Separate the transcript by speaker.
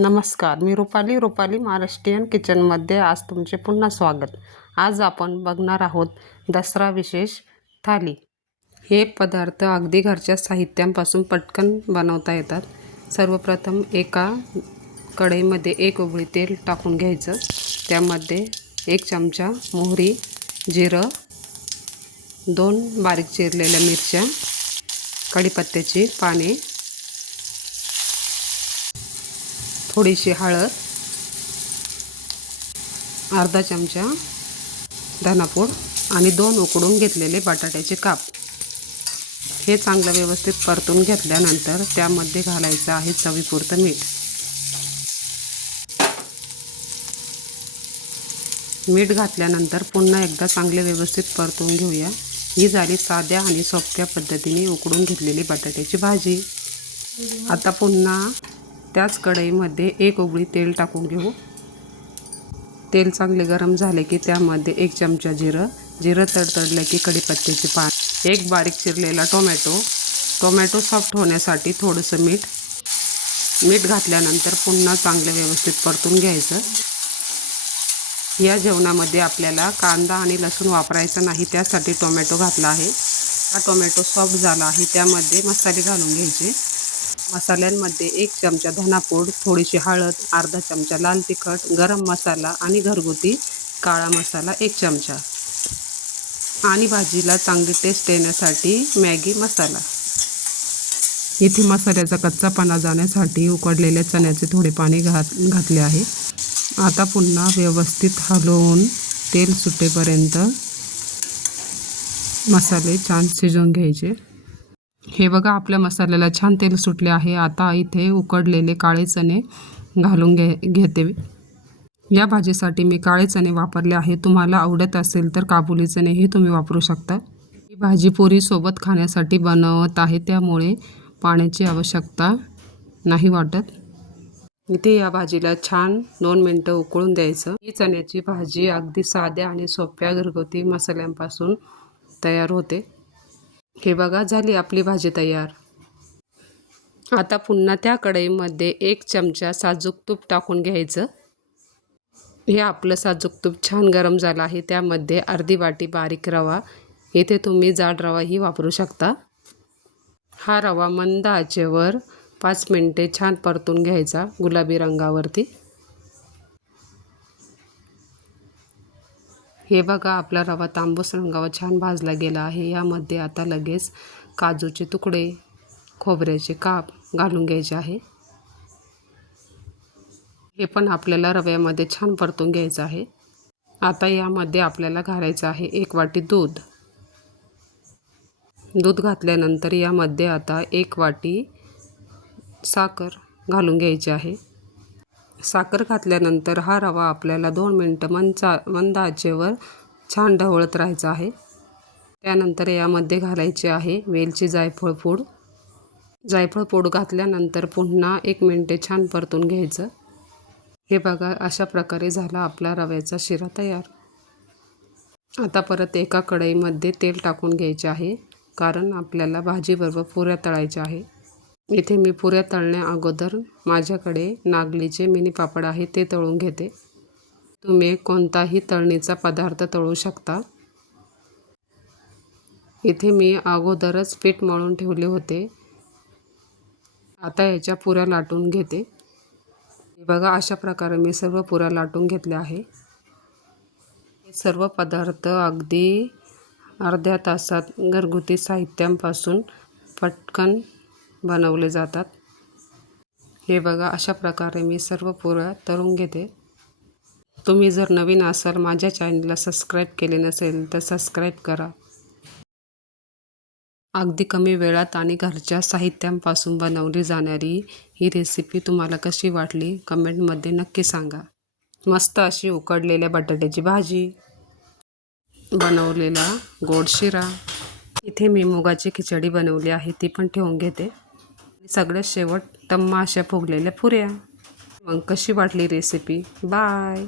Speaker 1: नमस्कार मी रुपाली रुपाली महाराष्ट्रीयन किचनमध्ये आज तुमचे पुन्हा स्वागत. आज आपण बघणार आहोत दसरा विशेष थाली. हे पदार्थ अगदी घरच्या साहित्यांपासून पटकन बनवता येतात. सर्वप्रथम एका कढईमध्ये एक उबळी तेल टाकून घ्यायचं. त्यामध्ये एक चमचा मोहरी जिरं दोन बारीक चिरलेल्या मिरच्या कढीपत्त्याची पाने थोडीशी हळद अर्धा चमचा धनापूड आणि दोन उकडून घेतलेले बटाट्याचे काप. हे चांगलं व्यवस्थित परतून घेतल्यानंतर त्यामध्ये घालायचं आहे चवीपुरतं मीठ. मीठ घातल्यानंतर पुन्हा एकदा चांगले व्यवस्थित परतून घेऊया. ही झाली साध्या आणि सोप्या पद्धतीने उकडून घेतलेली बटाट्याची भाजी. आता पुन्हा त्याच कढईमध्ये एक उघडी तेल टाकून घेऊ. तेल चांगले गरम झाले की त्यामध्ये एक चमचा जिरं जिरं तडतडलं की कढीपत्त्याची पान एक बारीक चिरलेला टोमॅटो. टोमॅटो सॉफ्ट होण्यासाठी थोडंसं मीठ मीठ घातल्यानंतर पुन्हा चांगलं व्यवस्थित परतून घ्यायचं. या जेवणामध्ये आपल्याला कांदा आणि लसूण वापरायचा नाही त्यासाठी टोमॅटो घातला आहे. हा टोमॅटो सॉफ्ट झाला आहे त्यामध्ये मसाले घालून घ्यायचे. मसाल्यांमध्ये एक चमचा धनापूड थोडीशी हळद अर्धा चमचा लाल तिखट गरम मसाला आणि घरगुती काळा मसाला एक चमचा. आणि भाजीला चांगली टेस्ट येण्यासाठी मॅगी मसाला. इथे मसाल्याचा कच्चापणा जाण्यासाठी उकडलेल्या चण्याचे थोडे पाणी घात घातले आहे. आता पुन्हा व्यवस्थित हलवून तेल सुटेपर्यंत मसाले छान शिजवून घ्यायचे. हे बघा आपल्या मसाल्याला छान तेल सुटले आहे. आता इथे उकडलेले काळे चणे घालून घे घेते. या भाजीसाठी मी काळे चणे वापरले आहे. तुम्हाला आवडत असेल तर काबुली चणेही तुम्ही वापरू शकता. ही भाजी पोरीसोबत खाण्यासाठी बनवत आहे. त्यामुळे पाण्याची आवश्यकता नाही वाटत. इथे या भाजीला छान दोन मिनटं उकळून द्यायचं. ही चण्याची भाजी अगदी साध्या आणि सोप्या घरगुती मसाल्यांपासून तयार होते. हे बघा झाली आपली भाजी तयार. आता पुन्हा त्या कढईमध्ये एक चमचा साजूक तूप टाकून घ्यायचं. हे आपलं साजूक तूप छान गरम झालं आहे त्यामध्ये अर्धी वाटी बारीक रवा. इथे तुम्ही जाड रवाही वापरू शकता. हा रवा मंद आचेवर पाच मिनटे छान परतून घ्यायचा गुलाबी रंगावरती. हे बघा आपला रवा तांबूस रंगावर छान भाजला गेला आहे. यामध्ये आता लगेच काजूचे तुकडे खोबऱ्याचे काप घालून घ्यायचे आहे. हे पण आपल्याला रव्यामध्ये छान परतून घ्यायचं आहे. आता यामध्ये आपल्याला घालायचं आहे एक वाटी दूध. दूध घातल्यानंतर यामध्ये आता एक वाटी साखर घालून घ्यायची आहे. साखर घातल्यानंतर हा रवा आपल्याला दोन मिनटं मंचा मंद आचेवर छान ढवळत राहायचा आहे. त्यानंतर यामध्ये घालायचे आहे वेलची जायफळ पूड. जायफळ पूड घातल्यानंतर पुन्हा एक मिनटे छान परतून घ्यायचं. हे बघा अशा प्रकारे झाला आपला रव्याचा शिरा तयार. आता परत एका कढईमध्ये तेल टाकून घ्यायचे आहे कारण आपल्याला भाजीबरोबर पुऱ्या तळायच्या आहे. इथे मी पुऱ्या तळण्या अगोदर माझ्याकडे नागलीचे मिनी पापड आहे ते तळून घेते. तुम्ही कोणताही तळणीचा पदार्थ तळू शकता. इथे मी अगोदरच पीठ मळून ठेवले होते. आता याच्या पुऱ्या लाटून घेते. बघा अशा प्रकारे मी सर्व पुऱ्या लाटून घेतल्या आहे. हे सर्व पदार्थ अगदी अर्ध्या तासात घरगुती साहित्यांपासून पटकन बनवले जातात. हे बघा अशा प्रकारे मी सर्व पोळ्या तळून घेते. तुम्ही जर नवीन असाल माझ्या चॅनलला सबस्क्राईब केले नसेल तर सबस्क्राईब करा. अगदी कमी वेळात आणि घरच्या साहित्यांपासून बनवली जाणारी ही रेसिपी तुम्हाला कशी वाटली कमेंटमध्ये नक्की सांगा. मस्त अशी उकडलेल्या बटाट्याची भाजी बनवलेला गोड शिरा इथे मी मुगाची खिचडी बनवली आहे ती पण ठेवून घेते. सगळ्यात शेवट तम्मा अशा फुगलेल्या पुऱ्या. मग कशी वाटली रेसिपी बाय